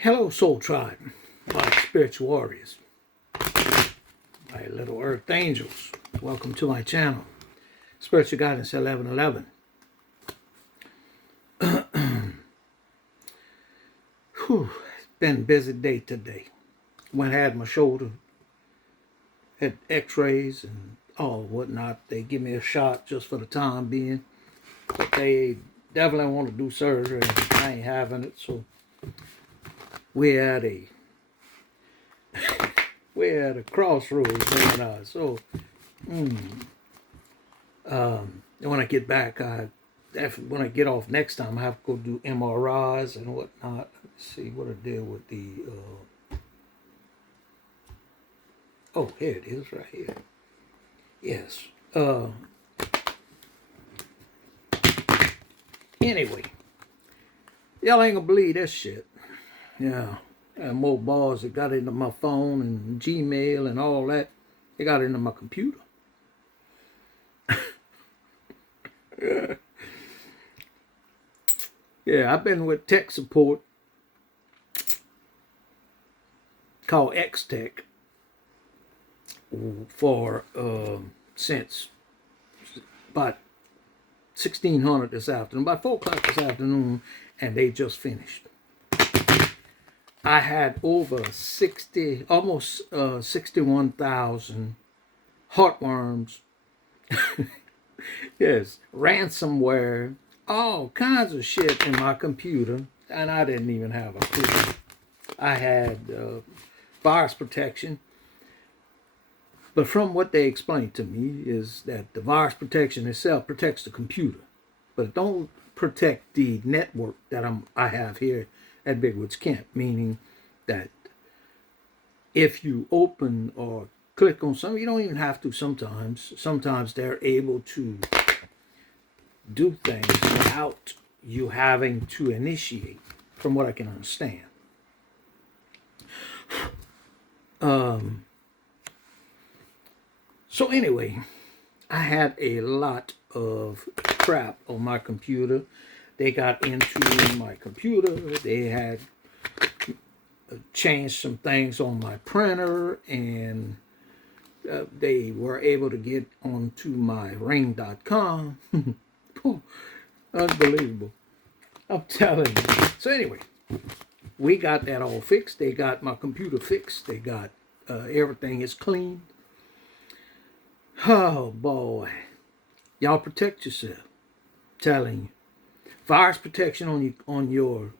Hello, Soul Tribe, my spiritual warriors, my little earth angels. Welcome to my channel, Spiritual Guidance 1111. Whew, it's been a busy day today. Went had my shoulder, had x-rays and all whatnot. They give me a shot just for the time being, but they definitely want to do surgery and I ain't having it, so we're at a crossroads, and so when I get back, when I get off next time, I have to go do MRIs and whatnot. Let's see what I did with the. Oh, here it is, right here. Yes. Anyway, y'all ain't gonna believe this shit. Yeah. And more balls that got into my phone and Gmail and all that. They got into my computer. Yeah, I've been with tech support called X-Tech for since about 1600 this afternoon, about 4 o'clock this afternoon, and they just finished. I had over 60, almost 61,000 heartworms. Yes, ransomware, all kinds of shit in my computer, and I didn't even have a clue. I had virus protection, but from what they explained to me is that the virus protection itself protects the computer, but it don't protect the network that I have here at Big Woods Camp, meaning that if you open or click on something, you don't even have to sometimes. Sometimes they're able to do things without you having to initiate, from what I can understand. So anyway, I had a lot of crap on my computer. They got into my computer. They had changed some things on my printer, and they were able to get onto my ring.com. Unbelievable. I'm telling you. So anyway, we got that all fixed. They got my computer fixed. They got everything is clean. Oh boy. Y'all protect yourself. I'm telling you. Virus protection on your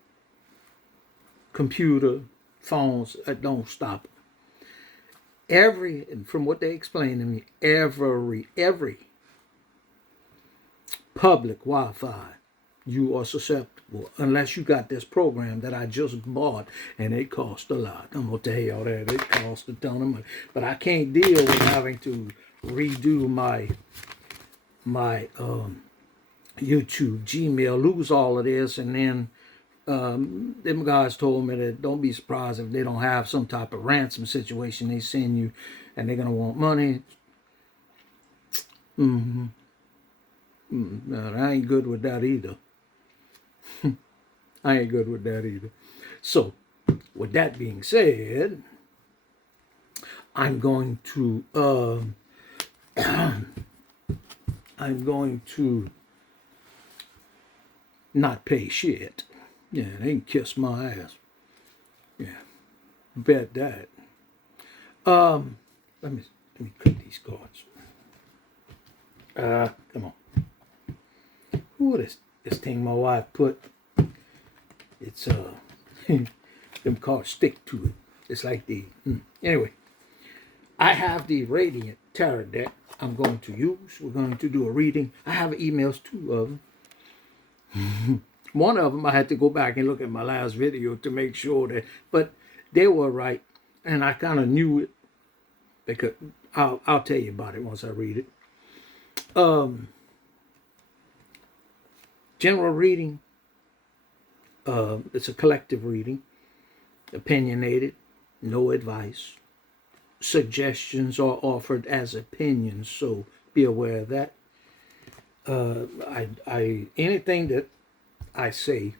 computer, phones, don't stop it. And from what they explained to me, every public Wi-Fi, you are susceptible, unless you got this program that I just bought, and it cost a lot. I'm gonna tell y'all that it cost a ton of money, but I can't deal with having to redo my YouTube, Gmail, lose all of this, and then them guys told me that don't be surprised if they don't have some type of ransom situation they send you, and they're gonna want money. No, I ain't good with that either. I ain't good with that either. So, with that being said, I'm going to not pay shit. Yeah, they can kiss my ass. Yeah, bet that. Let me cut these cards. Come on. Ooh, this thing my wife put. It's them cards stick to it. It's like the anyway. I have the Radiant Tarot deck I'm going to use. We're going to do a reading. I have emails, 2 of them. One of them I had to go back and look at my last video to make sure that, but they were right, and I kind of knew it because I'll tell you about it once I read it. General reading. It's a collective reading. Opinionated. No advice. Suggestions are offered as opinions, so be aware of that. Anything that I say,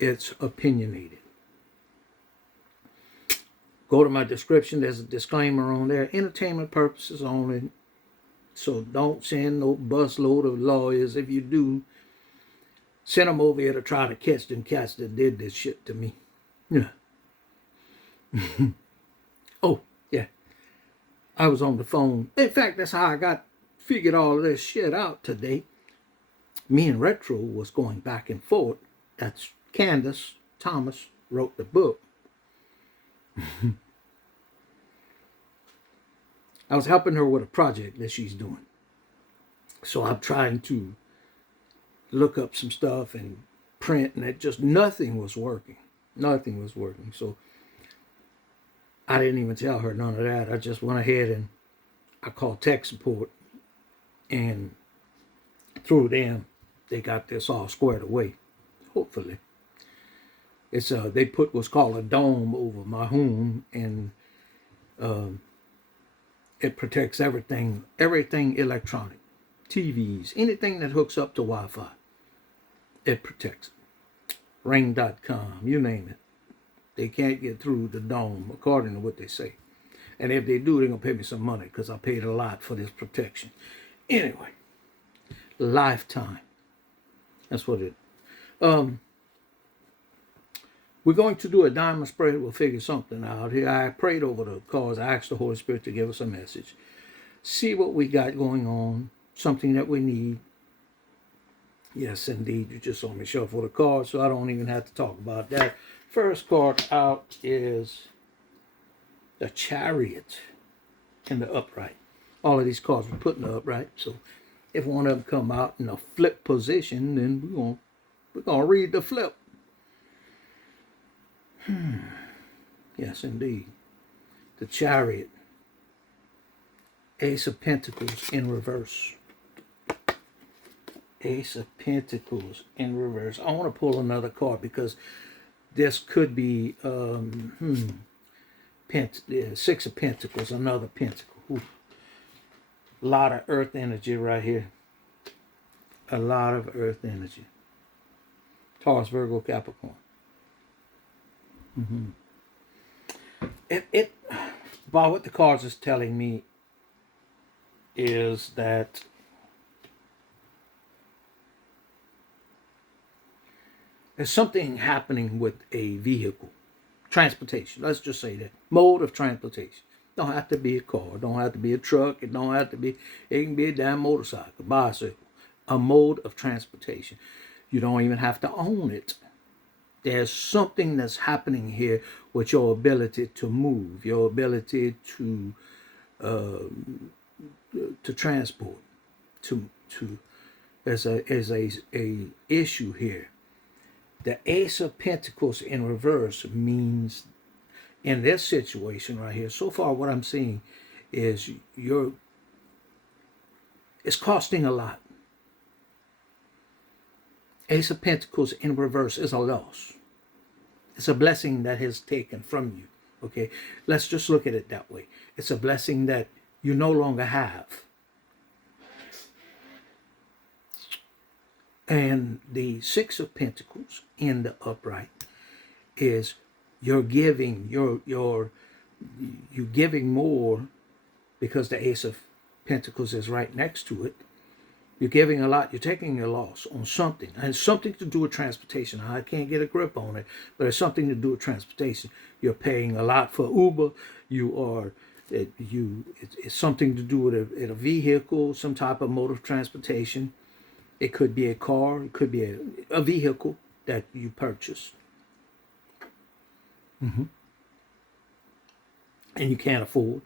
it's opinionated. Go to my description. There's a disclaimer on there. Entertainment purposes only. So don't send no busload of lawyers. If you do, send them over here to try to catch them cats that did this shit to me. Yeah. Oh, yeah. I was on the phone. In fact, that's how I figured all of this shit out today. Me and Retro was going back and forth. That's Candace Thomas wrote the book. I was helping her with a project that she's doing. So I'm trying to look up some stuff and print, and nothing was working. Nothing was working. So I didn't even tell her none of that. I just went ahead and I called tech support, and through them, they got this all squared away. Hopefully. It's they put what's called a dome over my home, and it protects everything electronic, TVs, anything that hooks up to Wi-Fi. It protects it. Ring.com, you name it. They can't get through the dome, according to what they say. And if they do, they're going to pay me some money, because I paid a lot for this protection. Anyway, lifetime. That's what it is. We're going to do a diamond spread. We'll figure something out here. I prayed over the cause. I asked the Holy Spirit to give us a message. See what we got going on. Something that we need. Yes, indeed. You just saw me shuffle the cards, so I don't even have to talk about that. First card out is the Chariot in the upright. All of these cards were put in the upright. So if one of them come out in a flip position, then we're gonna read the flip. Yes, indeed. The Chariot. Ace of Pentacles in reverse. Ace of Pentacles in reverse. I want to pull another card because this could be Six of Pentacles, another pentacle. Ooh. A lot of earth energy right here. A lot of earth energy. Taurus, Virgo, Capricorn. By what the cards is telling me is that there's something happening with a vehicle, transportation. Let's just say that mode of transportation. Don't have to be a car. Don't have to be a truck. It don't have to be. It can be a damn motorcycle, bicycle. A mode of transportation. You don't even have to own it. There's something that's happening here with your ability to move, your ability to transport. There's a issue here. The Ace of Pentacles in reverse means, in this situation right here, so far what I'm seeing is it's costing a lot. Ace of Pentacles in reverse is a loss. It's a blessing that is taken from you. Okay, let's just look at it that way. It's a blessing that you no longer have. And the Six of Pentacles in the upright is you're giving, you're giving more, because the Ace of Pentacles is right next to it. You're giving a lot. You're taking a loss on something. And it's something to do with transportation. I can't get a grip on it, but it's something to do with transportation. You're paying a lot for Uber. It's something to do with a vehicle, some type of mode of transportation. It could be a car. It could be a vehicle that you purchased. And you can't afford.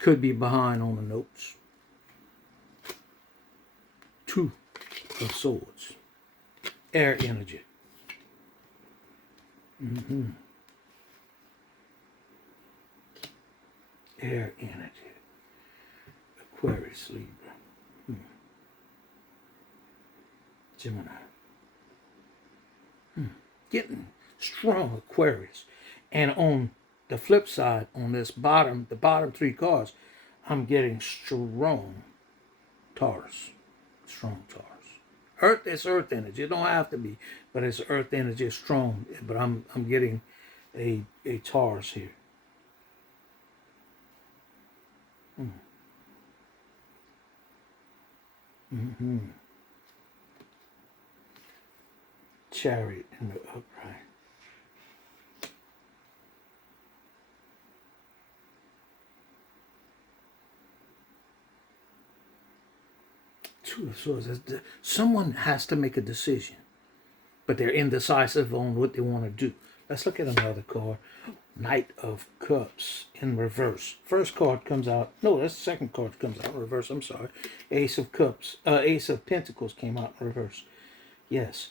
Could be behind on the notes. Two of Swords. Air energy. Air energy. Aquarius, Libra. Gemini. Getting strong Aquarius. And on the flip side, on this the bottom three cards, I'm getting strong Taurus. Strong Taurus. Earth is earth energy. It don't have to be, but it's earth energy is strong. But I'm getting a Taurus here. Mm-hmm. Chariot in the upright. Two of Swords. Someone has to make a decision, but they're indecisive on what they want to do. Let's look at another card. Knight of Cups in reverse. First card comes out. No, that's the second card comes out in reverse. I'm sorry. Ace of Cups. Ace of Pentacles came out in reverse. Yes.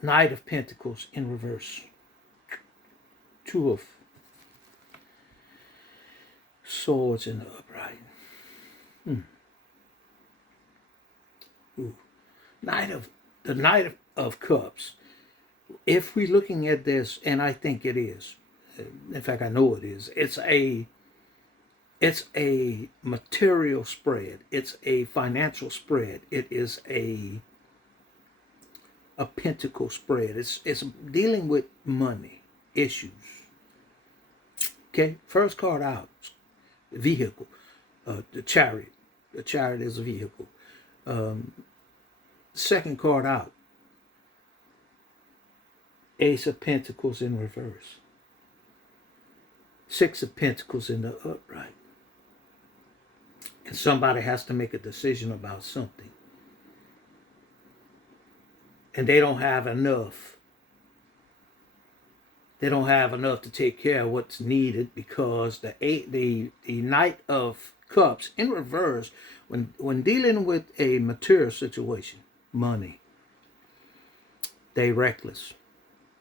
Knight of Pentacles in reverse. Two of Swords in the upright. Ooh. The Knight of Cups. If we're looking at this, and I think it is, in fact I know it is, it's a material spread, it's a financial spread, it is a pentacle spread, it's dealing with money issues. Okay, first card out, vehicle, the chariot. The chariot is a vehicle. Second card out, Ace of Pentacles in reverse. Six of Pentacles in the upright. And somebody has to make a decision about something. And they don't have enough. They don't have enough to take care of what's needed, because the Knight of Cups in reverse, when dealing with a material situation, money, they reckless.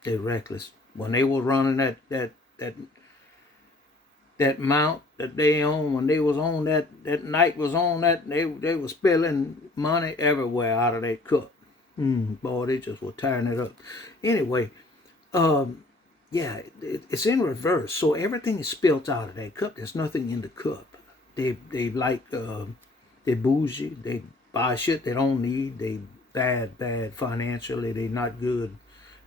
They're reckless. When they were running that mount that they own, when they was on that night was on that, they were spilling money everywhere out of that cup. Boy, they just were tearing it up. Anyway, yeah, it's in reverse. So everything is spilled out of that cup. There's nothing in the cup. They like they bougie. They buy shit they don't need. They bad financially. They not good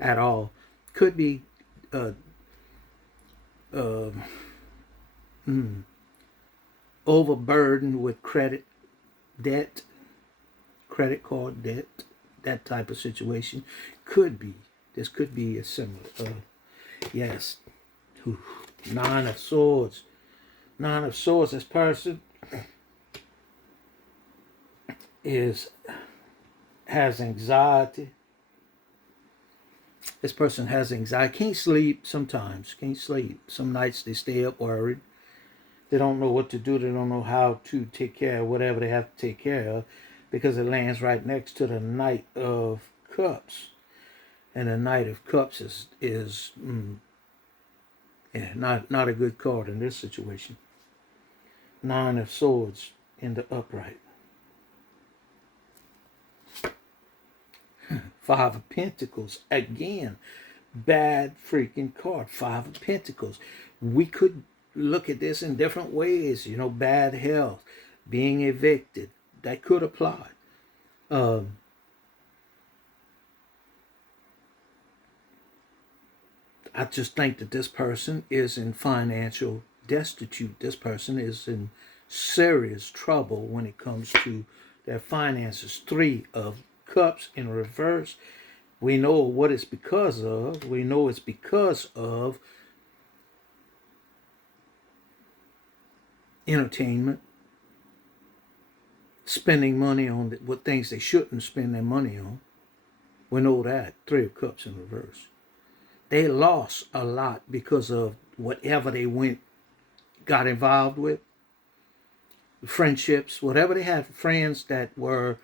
at all. Could be overburdened with credit debt, credit card debt, that type of situation. Could be. This could be a similar. Yes. Nine of Swords. Nine of Swords. This person has anxiety. This person has anxiety. Can't sleep sometimes. Can't sleep. Some nights they stay up worried. They don't know what to do. They don't know how to take care of whatever they have to take care of, because it lands right next to the Knight of Cups. And the Knight of Cups is not a good card in this situation. Nine of Swords in the upright. Five of Pentacles. Again, bad freaking card. Five of Pentacles. We could look at this in different ways. You know, bad health, being evicted. That could apply. I just think that this person is in financial destitute. This person is in serious trouble when it comes to their finances. Three of Cups in reverse. We know what it's because of. We know it's because of entertainment, spending money on what things they shouldn't spend their money on. We know that. Three of Cups in reverse. They lost a lot because of whatever they got involved with. Friendships, whatever they had, friends that were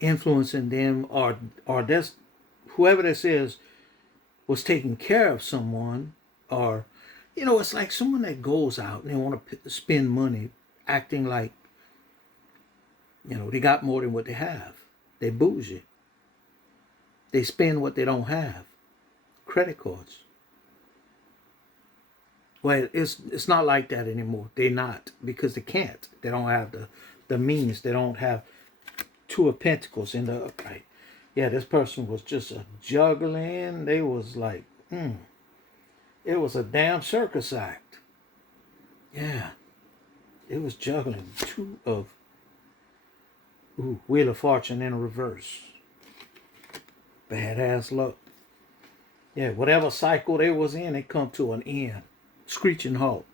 influencing them, or this, whoever this is, was taking care of someone, or, you know, it's like someone that goes out and they want to spend money acting like, you know, they got more than what they have. They bougie. They spend what they don't have. Credit cards. Well, it's not like that anymore. They're not, because they can't. They don't have the means. They don't have Two of Pentacles in the upright. Yeah, this person was just a juggling. They was like, it was a damn circus act. Yeah, it was juggling two of Wheel of Fortune in reverse. Badass luck. Yeah, whatever cycle they was in, it come to an end. Screeching halt.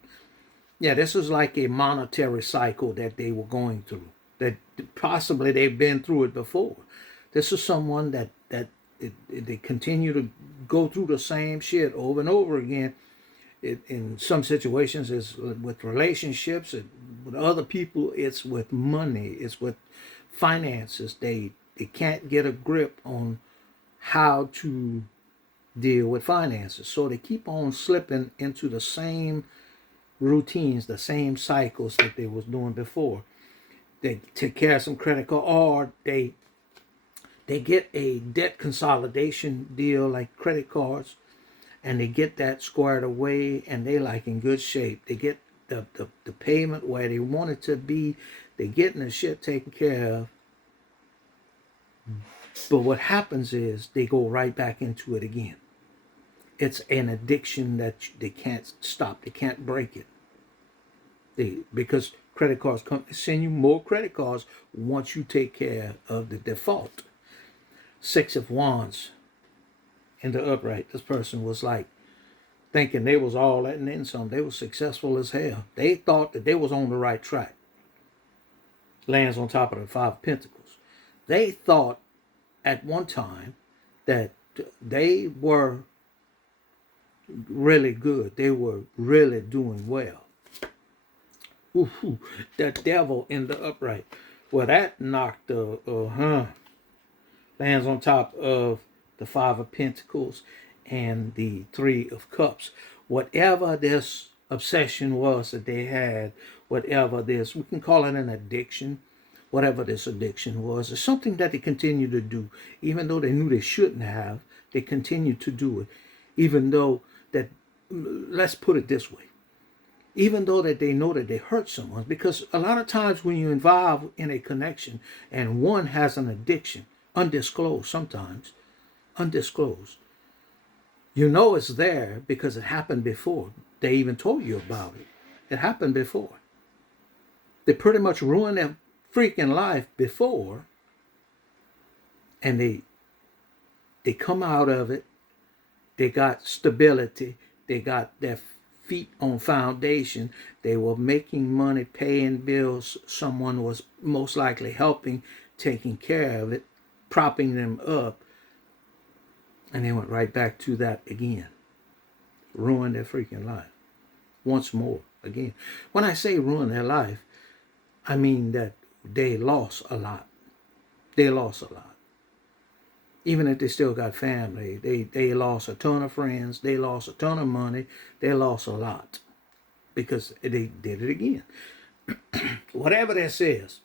Yeah, this was like a monetary cycle that they were going through. That possibly they've been through it before. This is someone that they continue to go through the same shit over and over again. In some situations, it's with relationships, with other people, it's with money, it's with finances. They can't get a grip on how to deal with finances. So they keep on slipping into the same routines, the same cycles that they was doing before. They take care of some credit card, or they get a debt consolidation deal like credit cards, and they get that squared away, and they like in good shape. They get the payment where they want it to be. They're getting the shit taken care of. But what happens is they go right back into it again. It's an addiction that they can't stop. They can't break it. Because credit cards come send you more credit cards once you take care of the default. 6 of Wands in the upright. This person was like thinking they was all that and then some. They were successful as hell. They thought that they was on the right track. Lands on top of the 5 of Pentacles. They thought at one time that they were really good. They were really doing well. The devil in the upright. Well, that knocked lands on top of the 5 of Pentacles and the 3 of Cups. Whatever this obsession was that they had, whatever this, we can call it an addiction, whatever this addiction was, it's something that they continue to do. Even though they knew they shouldn't have, they continue to do it. Even though that, let's put it this way, even though that they know that they hurt someone, because a lot of times when you involve in a connection and one has an addiction, undisclosed sometimes, undisclosed, you know it's there because it happened before. They even told you about it. It happened before. They pretty much ruined their freaking life before, and they come out of it. They got stability. They got their feet on foundation. They were making money, paying bills. Someone was most likely helping, taking care of it, propping them up. And they went right back to that again. Ruined their freaking life. Once more, again. When I say ruin their life, I mean that they lost a lot. They lost a lot. Even if they still got family, they lost a ton of friends, they lost a ton of money, they lost a lot. Because they did it again. Whatever this is,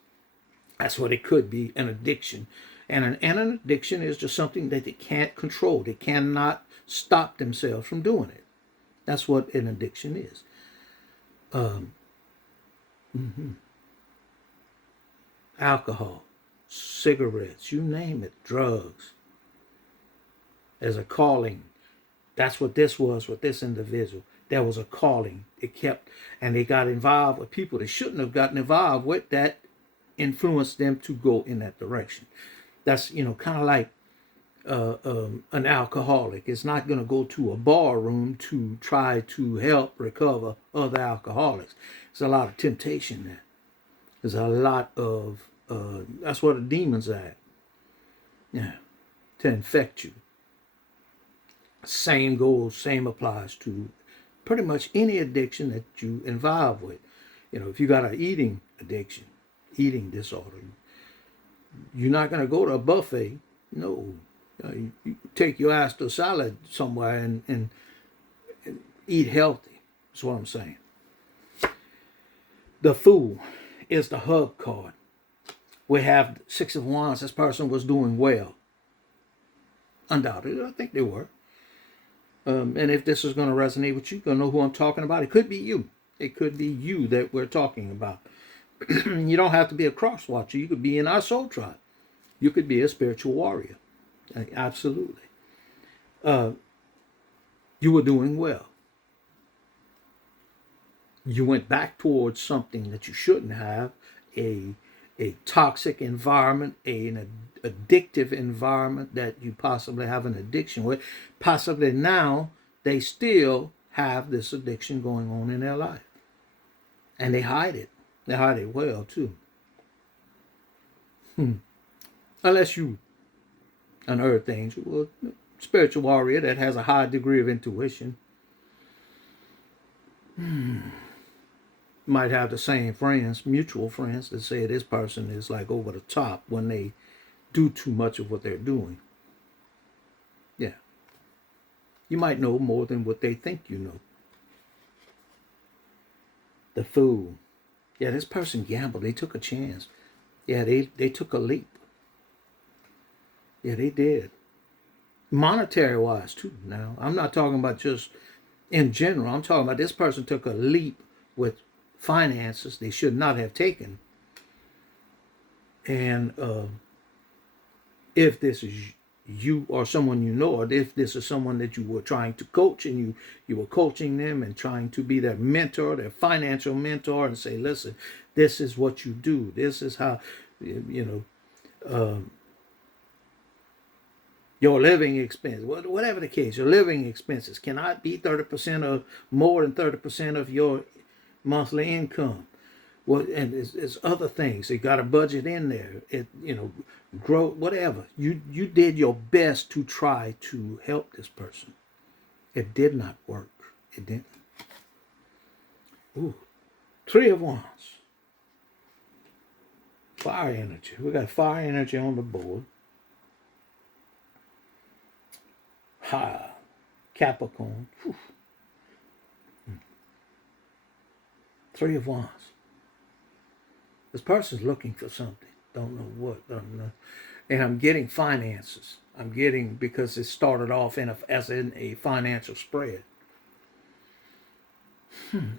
that's what it could be, an addiction. And an addiction is just something that they can't control. They cannot stop themselves from doing it. That's what an addiction is. Alcohol, cigarettes, you name it, drugs. There's a calling. That's what this was with this individual. There was a calling. It kept, and they got involved with people they shouldn't have gotten involved with that influenced them to go in that direction. That's, kind of like an alcoholic. It's not going to go to a bar room to try to help recover other alcoholics. There's a lot of temptation there. There's a lot of, that's where the demons are at. Yeah, to infect you. Same goes, same applies to pretty much any addiction that you involve with. If you got an eating addiction, eating disorder, you're not going to go to a buffet. No. You take your ass to a salad somewhere and eat healthy. That's what I'm saying. The Fool is the hub card. We have 6 of Wands. This person was doing well. Undoubtedly, I think they were. And if this is going to resonate with you, you're going to know who I'm talking about. It could be you. It could be you that we're talking about. You don't have to be a cross watcher. You could be in our soul tribe. You could be a spiritual warrior. Absolutely. You were doing well. You went back towards something that you shouldn't have, a a toxic environment, an addictive environment that you possibly have an addiction with. Possibly now they still have this addiction going on in their life, and they hide it. They hide it well too. Unless you an earth angel or spiritual warrior that has a high degree of intuition. Might have the same friends, mutual friends, that say this person is like over the top when they do too much of what they're doing. Yeah. You might know more than what they think you know. The fool. Yeah, this person gambled. They took a chance. Yeah, they took a leap. Yeah, they did. Monetary wise too. Now, I'm not talking about just in general. I'm talking about this person took a leap with finances they should not have taken. And if this is you or someone you know, or if this is someone that you were trying to coach and you were coaching them and trying to be their mentor, their financial mentor, and say, listen, this is what you do. This is how, your living expense, whatever the case, your living expenses cannot be 30% or more than 30% of your monthly income. Well, and it's other things. You got a budget in there. Grow whatever. You did your best to try to help this person. It did not work. It didn't. Ooh, 3 of Wands. Fire energy. We got fire energy on the board. Capricorn. Whew. 3 of Wands. This person's looking for something. Don't know what. Don't know. And I'm getting finances. I'm getting, because it started off as in a financial spread.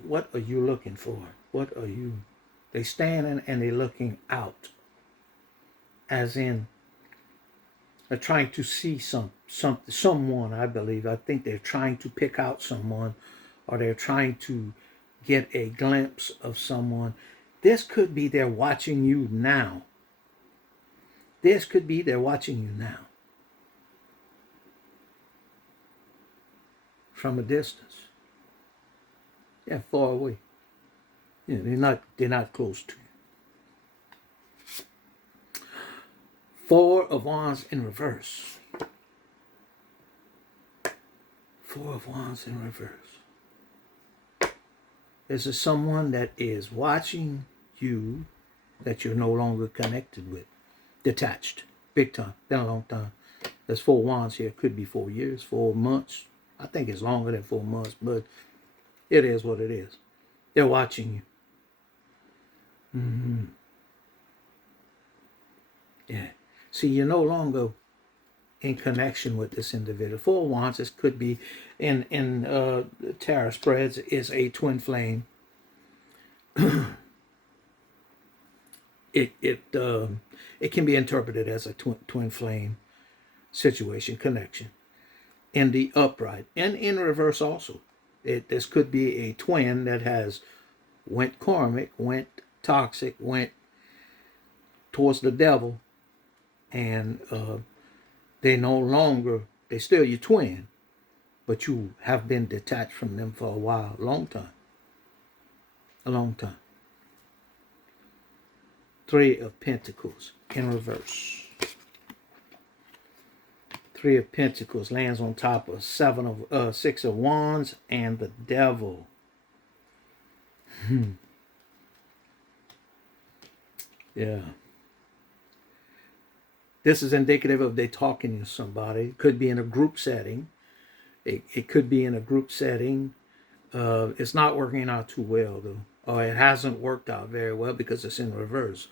What are you looking for? What are you? They standing and they're looking out. As in, they're trying to see someone, I believe. I think they're trying to pick out someone, or they're trying to get a glimpse of someone. This could be they're watching you now. This could be they're watching you now. From a distance. Yeah, far away. Yeah, they're not close to you. 4 of Wands in reverse. 4 of Wands in reverse. This is someone that is watching you that you're no longer connected with. Detached. Big time. Been a long time. There's 4 Wands here. Could be 4 years, 4 months. I think it's longer than 4 months, but it is what it is. They're watching you. Yeah. See, you're no longer in connection with this individual. 4 Wands, this could be in tarot spreads, is a twin flame. It can be interpreted as a twin flame situation, connection in the upright and in reverse also. This could be a twin that has went karmic, went toxic, went towards the devil, and they still your twin, but you have been detached from them for a while, a long time. 3 of Pentacles in reverse. 3 of Pentacles lands on top of 6 of Wands and the devil. Yeah. This is indicative of they talking to somebody. It could be in a group setting. It could be in a group setting. It's not working out too well, though. Or it hasn't worked out very well because it's in reverse.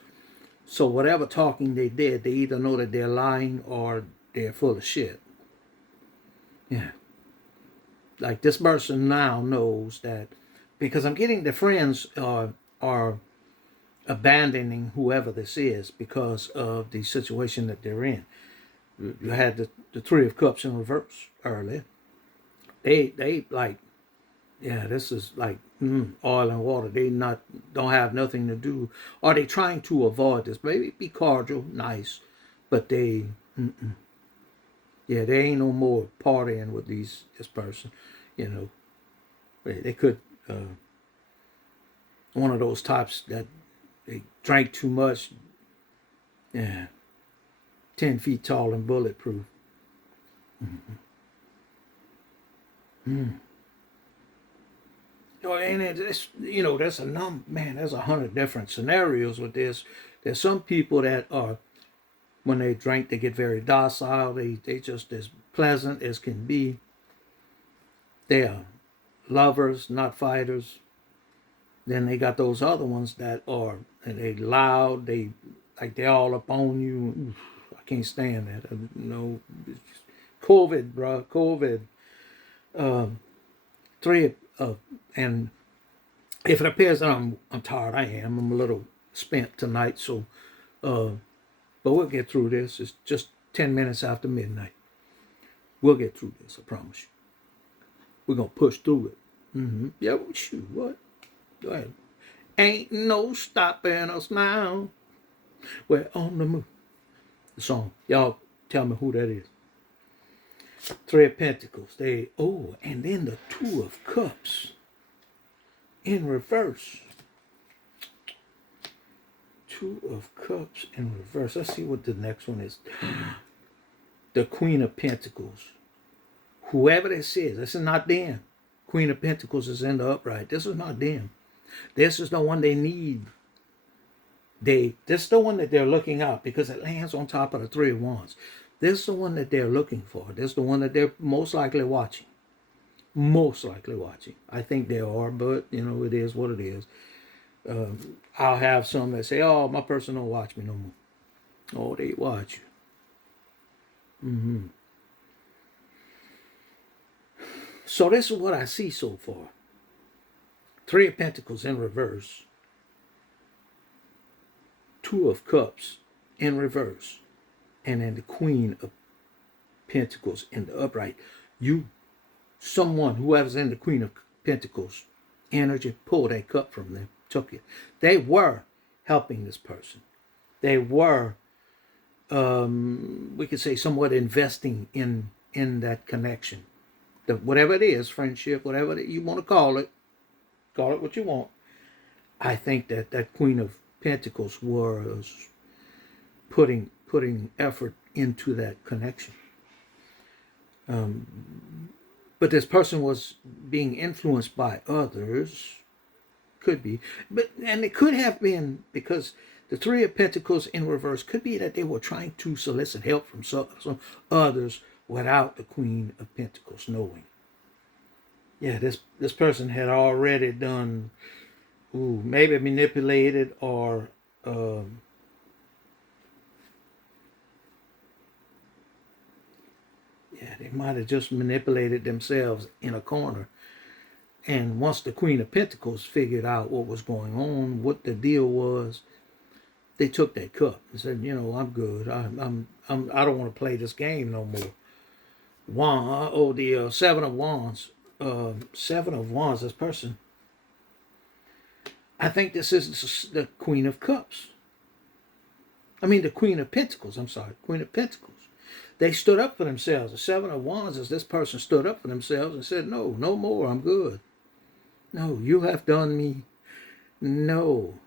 So whatever talking they did, they either know that they're lying or they're full of shit. Yeah. Like this person now knows that, because I'm getting the friends are abandoning whoever this is because of the situation that they're in. You had the Three of Cups in reverse earlier. They like, yeah, this is like oil and water. They don't have nothing to do. Are they trying to avoid this? Maybe be cordial, nice, but yeah, they ain't no more partying with this person. You know, they could one of those types that they drank too much. Yeah, 10 feet tall and bulletproof. And it's, there's there's 100 different scenarios with this. There's some people that are, when they drink, they get very docile. They just as pleasant as can be. They are lovers, not fighters. Then they got those other ones that are, they loud. They're all up on you. I can't stand that. No, COVID, bro, COVID. And if it appears that I'm tired, I am. I'm a little spent tonight, so but we'll get through this. It's just 10 minutes after midnight. We'll get through this, I promise you. We're gonna push through it. Yeah, shoot, what? Go ahead. Ain't no stopping us now. We're on the move. The song. Y'all tell me who that is. Three of Pentacles. And then the Two of Cups in reverse. Two of Cups in reverse. Let's see what the next one is. The Queen of Pentacles. Whoever this is not them. Queen of Pentacles is in the upright. This is not them. This is the one they need. This is the one that they're looking out, because it lands on top of the Three of Wands. This is the one that they're looking for. This is the one that they're most likely watching. Most likely watching. I think they are, but it is what it is. I'll have some that say, "Oh, my person don't watch me no more." Oh, they watch you. So this is what I see so far. Three of Pentacles in reverse. Two of Cups in reverse. And then the Queen of Pentacles in the upright. Whoever's in the Queen of Pentacles energy, pull that cup from them, took it. They were helping this person. They were, we could say, somewhat investing in that connection. Whatever it is, friendship, whatever you want to call it what you want. I think that Queen of Pentacles was putting effort into that connection. But this person was being influenced by others. Could be. And it could have been because the Three of Pentacles in reverse could be that they were trying to solicit help from some others without the Queen of Pentacles knowing. Yeah, this person had already done, maybe manipulated or they might have just manipulated themselves in a corner. And once the Queen of Pentacles figured out what was going on, what the deal was, they took that cup and said, I'm good. I don't want to play this game no more. The Seven of Wands. Seven of Wands, this person. I think this is the Queen of Cups. The Queen of Pentacles. I'm sorry, Queen of Pentacles. They stood up for themselves. The Seven of Wands is this person stood up for themselves and said, no more, I'm good. No, you have done me. No,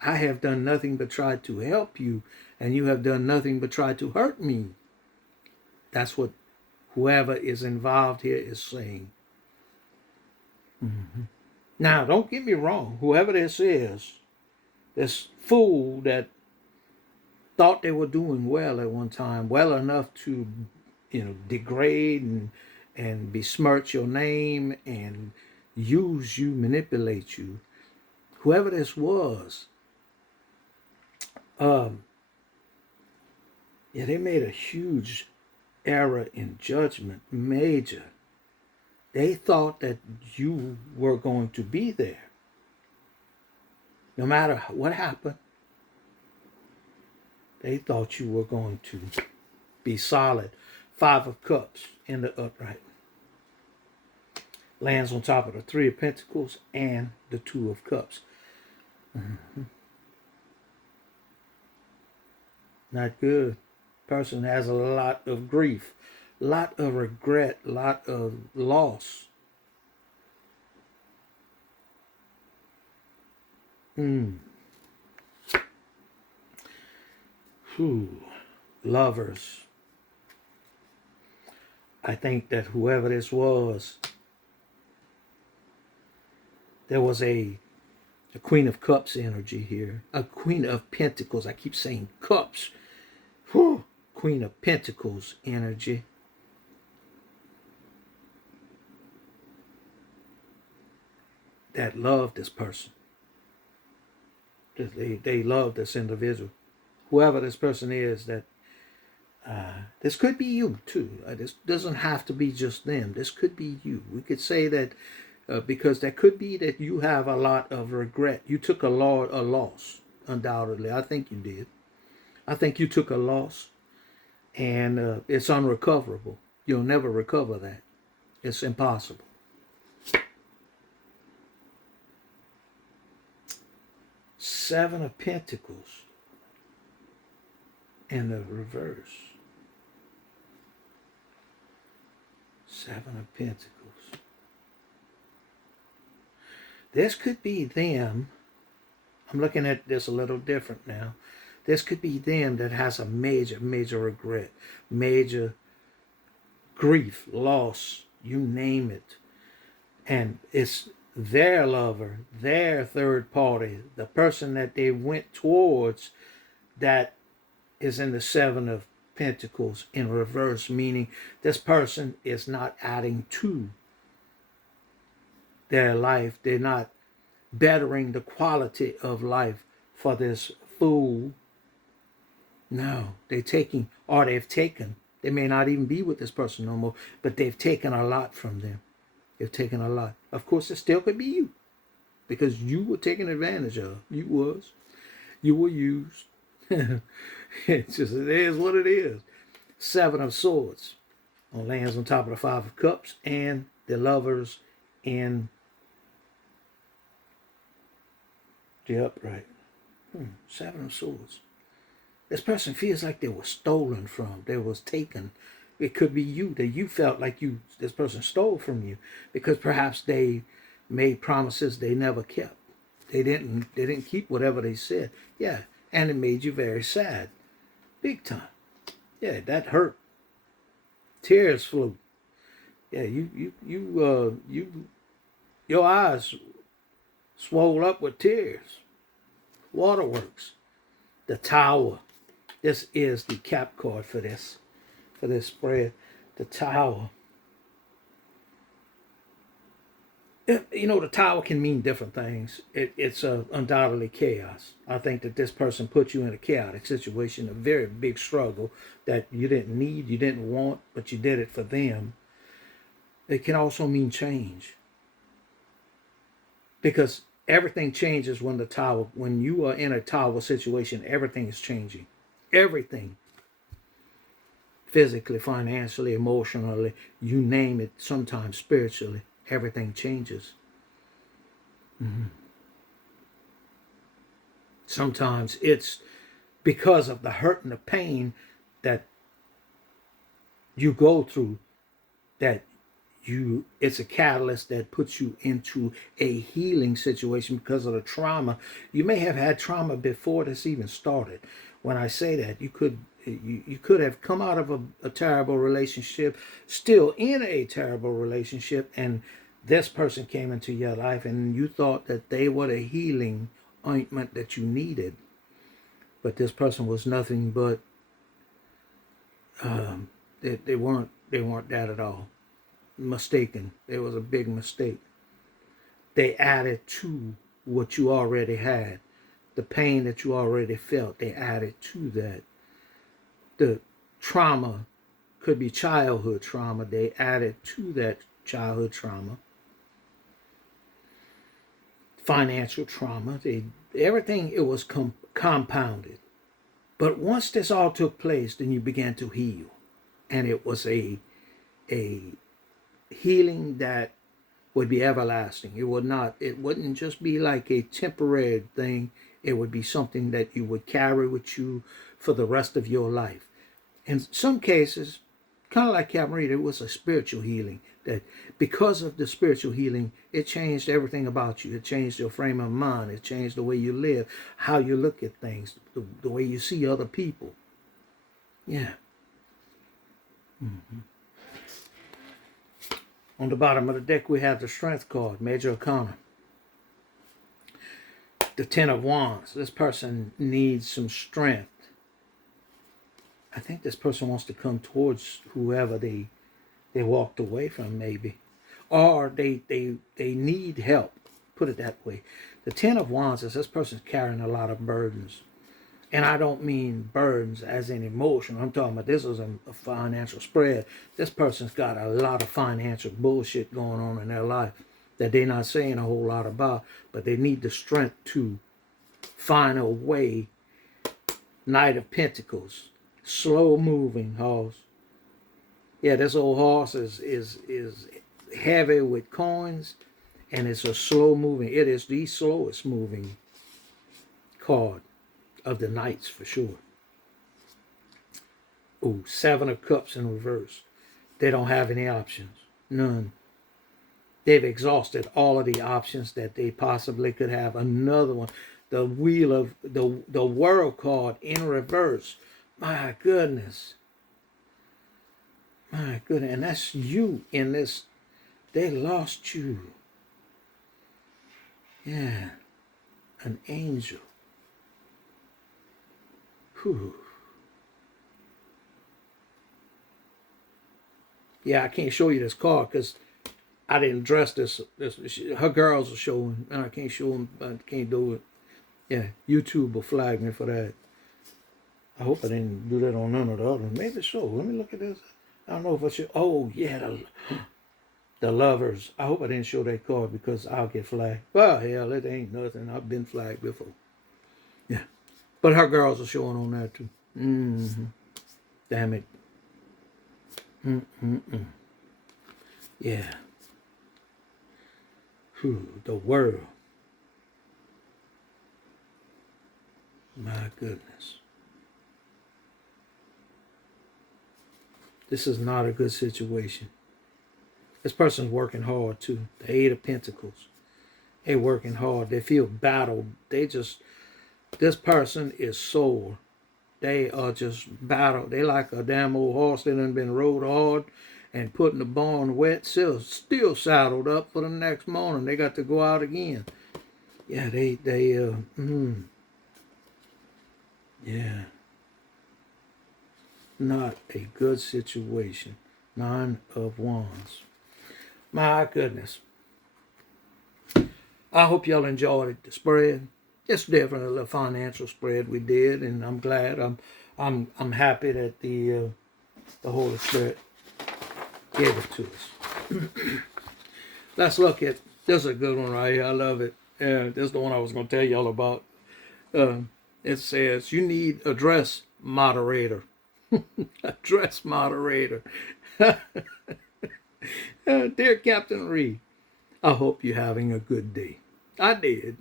I have done nothing but try to help you, and you have done nothing but try to hurt me. That's what whoever is involved here is saying. Now, don't get me wrong. Whoever this is, this fool that thought they were doing well at one time, well enough to, degrade and besmirch your name and use you, manipulate you. Whoever this was, they made a huge error in judgment, major. They thought that you were going to be there. No matter what happened, they thought you were going to be solid. Five of Cups in the upright. Lands on top of the Three of Pentacles and the Two of Cups. Mm-hmm. Not good. Person has a lot of grief, lot of regret, lot of loss. Lovers. I think that whoever this was, there was a Queen of Cups energy here. A Queen of Pentacles. I keep saying cups. Whew. Queen of Pentacles energy. That loved this person. They love this individual. Whoever this person is, that this could be you too. This doesn't have to be just them. This could be you. We could say that because that could be that you have a lot of regret. You took a loss, undoubtedly. I think you did. I think you took a loss, and it's unrecoverable. You'll never recover that. It's impossible. Seven of Pentacles in the reverse. Seven of Pentacles. This could be them. I'm looking at this a little different now. This could be them that has a major regret, major grief, loss, you name it. And it's their lover, their third party, the person that they went towards, that is in the Seven of Pentacles in reverse, meaning this person is not adding to their life. They're not bettering the quality of life for this fool. No, they're taking, or they've taken. They may not even be with this person no more, but they've taken a lot from them. They've taken a lot. Of course, it still could be you, because you were taken advantage of. You were used. It is what it is. Seven of Swords lands on top of the Five of Cups and the Lovers in the upright. Seven of Swords. This person feels like they were stolen from. They was taken. It could be you, that you felt like this person stole from you, because perhaps they made promises they never kept. They didn't keep whatever they said. Yeah, and it made you very sad. Big time. Yeah, that hurt. Tears flew. Yeah, your eyes swole up with tears. Waterworks. The Tower. This is the cap card for this spread. The Tower. You know, the Tower can mean different things. It's undoubtedly chaos. I think that this person put you in a chaotic situation, a very big struggle that you didn't need, you didn't want, but you did it for them. It can also mean change, because everything changes when you are in a Tower situation. Everything is changing. Everything. Physically, financially, emotionally, you name it, sometimes spiritually. Everything changes. Sometimes it's because of the hurt and the pain that you go through, that it's a catalyst that puts you into a healing situation because of the trauma. You may have had trauma before this even started. When I say that, you could have come out of a terrible relationship, still in a terrible relationship, and this person came into your life and you thought that they were the healing ointment that you needed. But this person was nothing but, they weren't that at all. Mistaken. It was a big mistake. They added to what you already had. The pain that you already felt, they added to that. The trauma could be childhood trauma. They added to that childhood trauma. Financial trauma. Everything, it was compounded. But once this all took place, then you began to heal. And it was a healing that would be everlasting. It wouldn't just be like a temporary thing. It would be something that you would carry with you for the rest of your life. In some cases, kind of like Captain, it was a spiritual healing. That because of the spiritual healing, it changed everything about you. It changed your frame of mind. It changed the way you live, how you look at things, the way you see other people. Yeah. On the bottom of the deck, we have the Strength card, Major Arcana. The Ten of Wands. This person needs some strength. I think this person wants to come towards whoever they walked away from, maybe. Or they need help. Put it that way. The Ten of Wands is this person's carrying a lot of burdens. And I don't mean burdens as in emotion. I'm talking about this is a financial spread. This person's got a lot of financial bullshit going on in their life that they're not saying a whole lot about, but they need the strength to find a way. Knight of Pentacles. Slow moving horse. Yeah, this old horse is heavy with coins, and it's a slow moving. It is the slowest moving card of the Knights for sure. Ooh, Seven of Cups in reverse. They don't have any options. None. They've exhausted all of the options that they possibly could have. Another one. The Wheel of the World card in reverse. My goodness. My goodness. And that's you in this. They lost you. Yeah. An angel. Whew. Yeah, I can't show you this card because I didn't dress this. Her girls are showing, and I can't show them. I can't do it. Yeah, YouTube will flag me for that. I hope I didn't do that on none of the others. Maybe so. Let me look at this. I don't know if I should. Oh, yeah, the Lovers. I hope I didn't show that card because I'll get flagged. Well, hell, it ain't nothing. I've been flagged before. Yeah. But her girls are showing on that too. Damn it. Yeah. Whew, the world. My goodness. This is not a good situation. This person's working hard too. The Eight of Pentacles. They're working hard. They feel battled. This person is sore. They are just battled. They like a damn old horse that done been rode hard and put in the barn wet, still saddled up for the next morning. They got to go out again. Yeah, yeah. Not a good situation. Nine of Wands. My goodness. I hope y'all enjoyed the spread. It's definitely a financial spread we did, and I'm glad. I'm happy that the Holy Spirit gave it to us. Let's look at this is a good one right here. I love it. Yeah, this is the one I was going to tell y'all about. It says you need a dress moderator. A dress moderator. Dear Captain Reed, I hope you're having a good day. I did.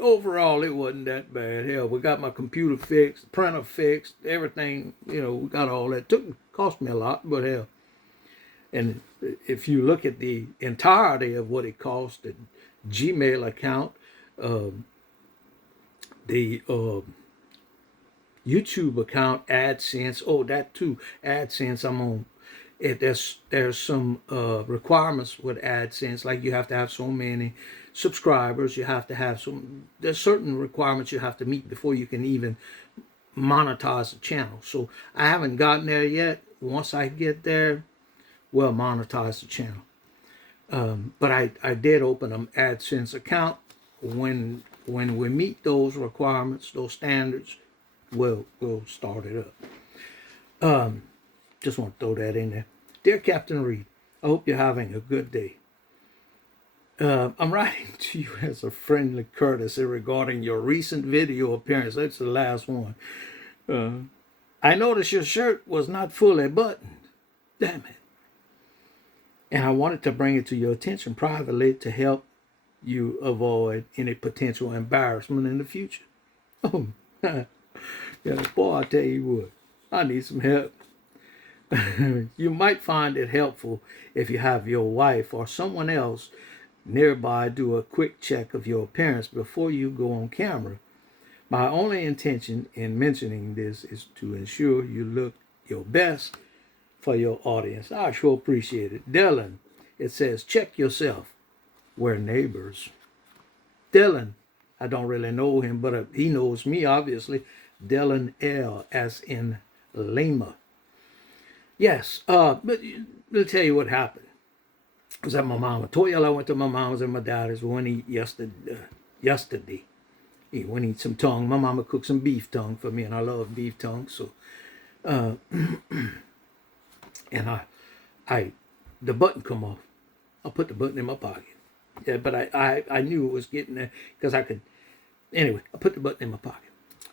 Overall, it wasn't that bad. Hell, we got my computer fixed, printer fixed, everything. You know, we got all that. Cost me a lot, but hell. And if you look at the entirety of what it cost, the Gmail account, the YouTube account, AdSense. Oh, that too. AdSense, I'm on. There's some requirements with AdSense, like you have to have so many subscribers. You have to have there's certain requirements you have to meet before you can even monetize the channel. So I haven't gotten there yet. Once I get there, we'll monetize the channel. But I did open an AdSense account. When we meet those requirements, those standards, we'll start it up. Just want to throw that in there. Dear Captain Reed, I hope you're having a good day. I'm writing to you as a friendly courtesy regarding your recent video appearance. That's the last one. I noticed your shirt was not fully buttoned. Damn it. And I wanted to bring it to your attention privately to help you avoid any potential embarrassment in the future. Oh, yeah, boy, I tell you what, I need some help. You might find it helpful if you have your wife or someone else nearby do a quick check of your appearance before you go on camera. My only intention in mentioning this is to ensure you look your best for your audience. I sure appreciate it. Dylan, it says, check yourself. We're neighbors. Dylan, I don't really know him, but he knows me, obviously. Dylan L, as in Lima. Yes, but let me tell you what happened. I was at my mama. I told you I went to my mama's and my dad's. We went to eat yesterday. We went to eat some tongue. My mama cooked some beef tongue for me, and I love beef tongue. So, and the button come off. I put the button in my pocket. Yeah, but I knew it was getting there because I could. Anyway, I put the button in my pocket.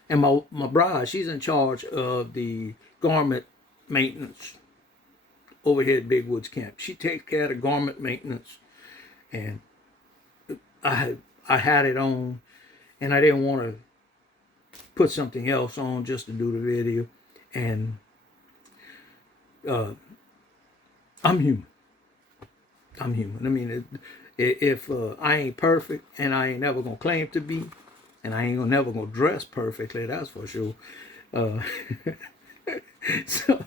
And my bride, she's in charge of the garment maintenance over here at Big Woods Camp. She takes care of the garment maintenance. And I had it on, and I didn't want to put something else on just to do the video. And I'm human. I mean, if I ain't perfect, and I ain't never gonna claim to be, and I ain't never gonna dress perfectly, that's for sure. So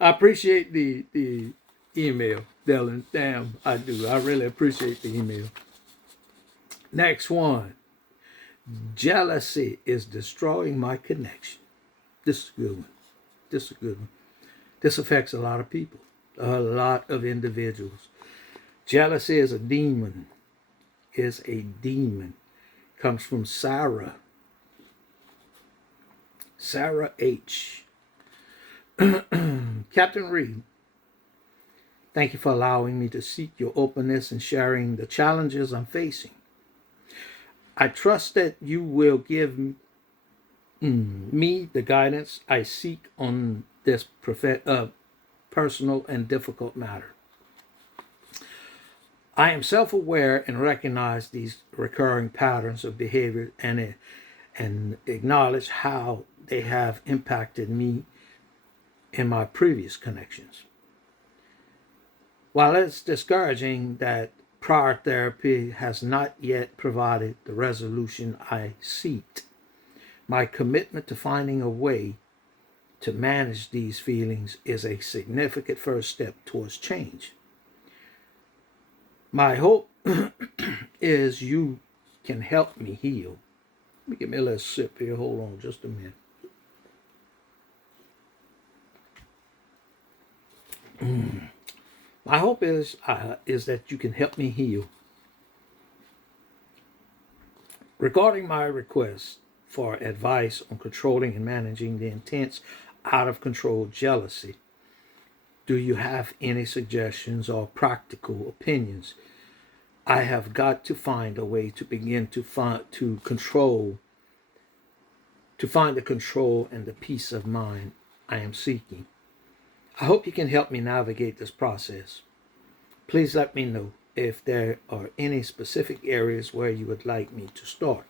I appreciate the email, Dylan. Damn, I do. I really appreciate the email. Next one. Jealousy is destroying my connection. This is a good one. This affects a lot of people, a lot of individuals. Jealousy is a demon. Comes from Sarah H. Captain Reed, thank you for allowing me to seek your openness and sharing the challenges I'm facing. I trust that you will give me the guidance I seek on this personal and difficult matter. I am self-aware and recognize these recurring patterns of behavior and acknowledge how they have impacted me in my previous connections. While it's discouraging that prior therapy has not yet provided the resolution I seek, my commitment to finding a way to manage these feelings is a significant first step towards change. My hope is you can help me heal. Let me give me a little sip here. Hold on just a minute. My hope is that you can help me heal. Regarding my request for advice on controlling and managing the intense, out-of-control jealousy, do you have any suggestions or practical opinions? I have got to find a way to begin to find the control and the peace of mind I am seeking. I hope you can help me navigate this process. Please let me know if there are any specific areas where you would like me to start.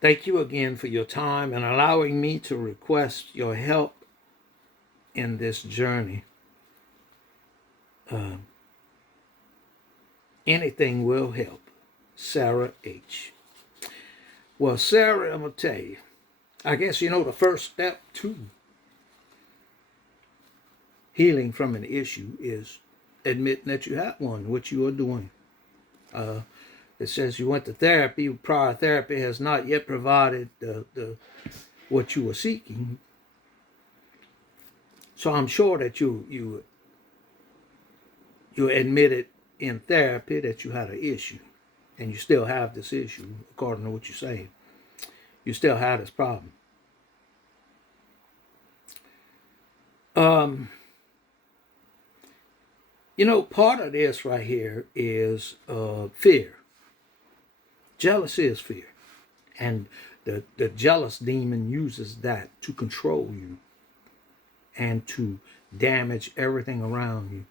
Thank you again for your time and allowing me to request your help in this journey. Anything will help. Sarah H. Well, Sarah, I'm going to tell you, I guess the first step to healing from an issue is admitting that you have one, which you are doing. It says you went to therapy. Prior therapy has not yet provided the what you were seeking. So I'm sure that you admitted in therapy that you had an issue, and you still have this issue, according to what you're saying. You still have this problem. Part of this right here is fear. Jealousy is fear. And the jealous demon uses that to control you and to damage everything around you,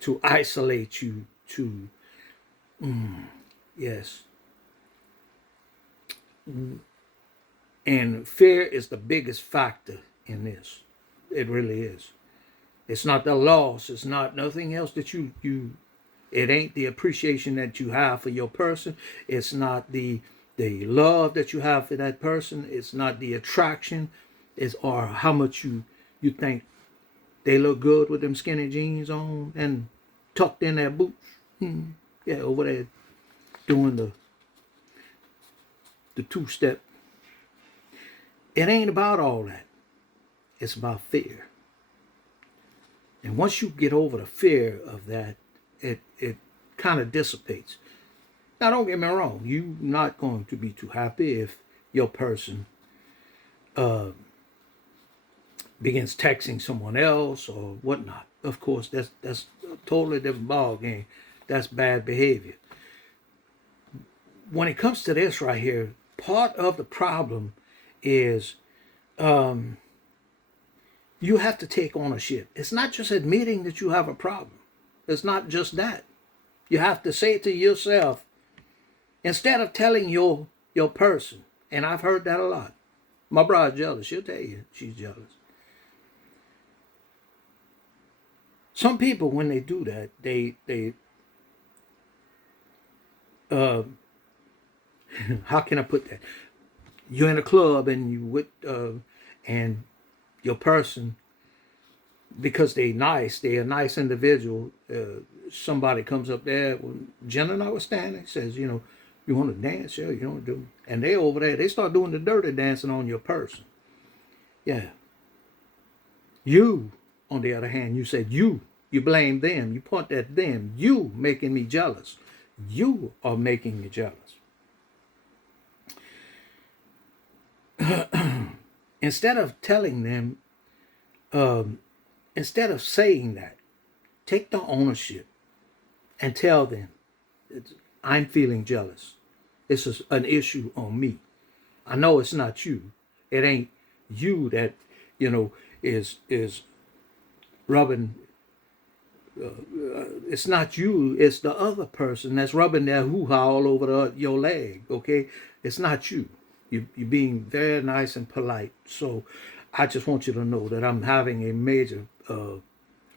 to isolate you, to, yes. And fear is the biggest factor in this. It really is. It's not the loss. It's not nothing else that it ain't the appreciation that you have for your person. It's not the love that you have for that person. It's not the attraction. It's or how much you think they look good with them skinny jeans on and tucked in their boots. Yeah, over there doing the two-step. It ain't about all that. It's about fear. And once you get over the fear of that, it kind of dissipates. Now, don't get me wrong. You're not going to be too happy if your person begins texting someone else or whatnot. Of course, that's a totally different ball game. That's bad behavior. When it comes to this right here, part of the problem is you have to take ownership. It's not just admitting that you have a problem. It's not just that. You have to say it to yourself instead of telling your person. And I've heard that a lot. My bride's jealous. She'll tell you she's jealous. Some people, when they do that, they how can I put that? You're in a club and you with and your person, because they're a nice individual. Somebody comes up there, Jen and I was standing, says, you want to dance? Yeah, you want to do. And they over there, they start doing the dirty dancing on your person. Yeah. You, on the other hand, you said you blame them. You point at them. You making me jealous. You are making me jealous. Instead of telling them, instead of saying that, take the ownership and tell them, I'm feeling jealous. This is an issue on me. I know it's not you. It ain't you that, is rubbing. It's not you. It's the other person that's rubbing their hoo-ha all over your leg, okay? It's not you. You're being very nice and polite. So I just want you to know that I'm having a major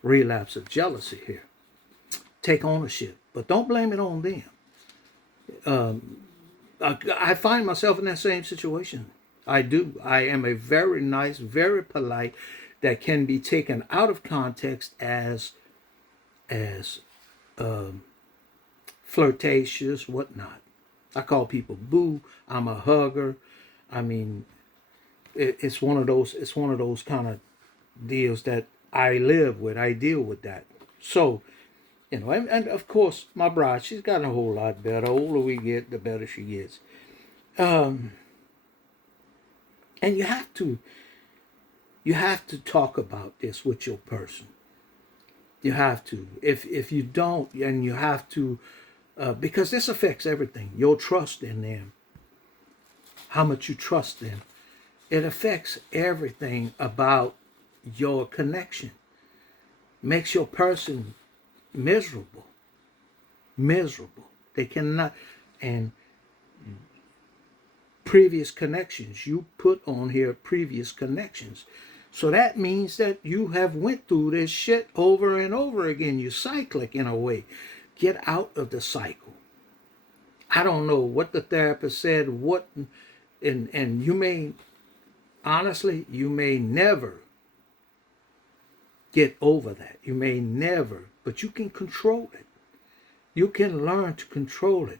relapse of jealousy here. Take ownership, but don't blame it on them. I find myself in that same situation. I do. I am a very nice, very polite, that can be taken out of context as flirtatious, whatnot. I call people boo. I'm a hugger. I mean, it's one of those kind of deals that I live with. I deal with that. So, and of course, my bride, she's gotten a whole lot better. The older we get, the better she gets. And you have to talk about this with your person. You have to. If you don't, and you have to, because this affects everything. Your trust in them, how much you trust them. It affects everything about your connection. Makes your person miserable. They cannot, and previous connections, you put on here previous connections. So that means that you have went through this shit over and over again. You're cyclic in a way. Get out of the cycle. I don't know what the therapist said, and you may, honestly, you may never get over that. You may never, but you can control it. You can learn to control it.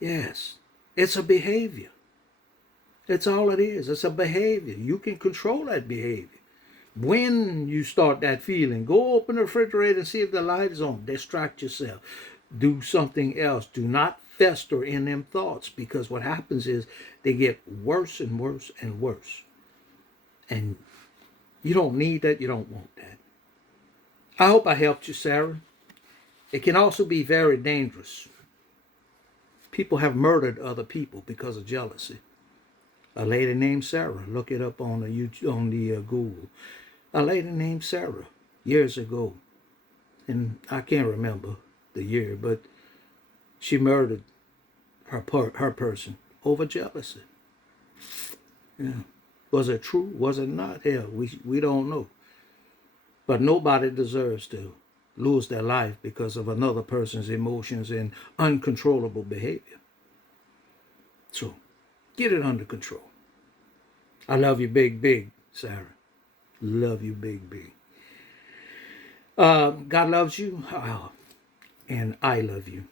Yes, it's a behavior. That's all it is. It's a behavior. You can control that behavior. When you start that feeling, go open the refrigerator and see if the light is on. Distract yourself. Do something else. Do not fester in them thoughts, because what happens is they get worse and worse and worse. And you don't need that. You don't want that. I hope I helped you, Sarah. It can also be very dangerous. People have murdered other people because of jealousy. A lady named Sarah, look it up on the YouTube, on the Google. A lady named Sarah, years ago, and I can't remember the year, but she murdered her person over jealousy. Yeah. Was it true? Was it not? Hell, we don't know. But nobody deserves to lose their life because of another person's emotions and uncontrollable behavior. So, get it under control. I love you, big, Sarah. Love you, big. God loves you, and I love you.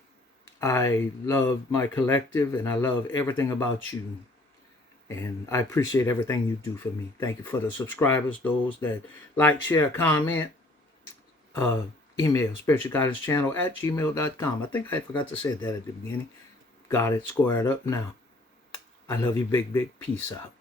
I love my collective, and I love everything about you. And I appreciate everything you do for me. Thank you for the subscribers, those that like, share, comment. Email spiritualguidancechannel@gmail.com. I think I forgot to say that at the beginning. Got it squared up now. I love you, big. Peace out.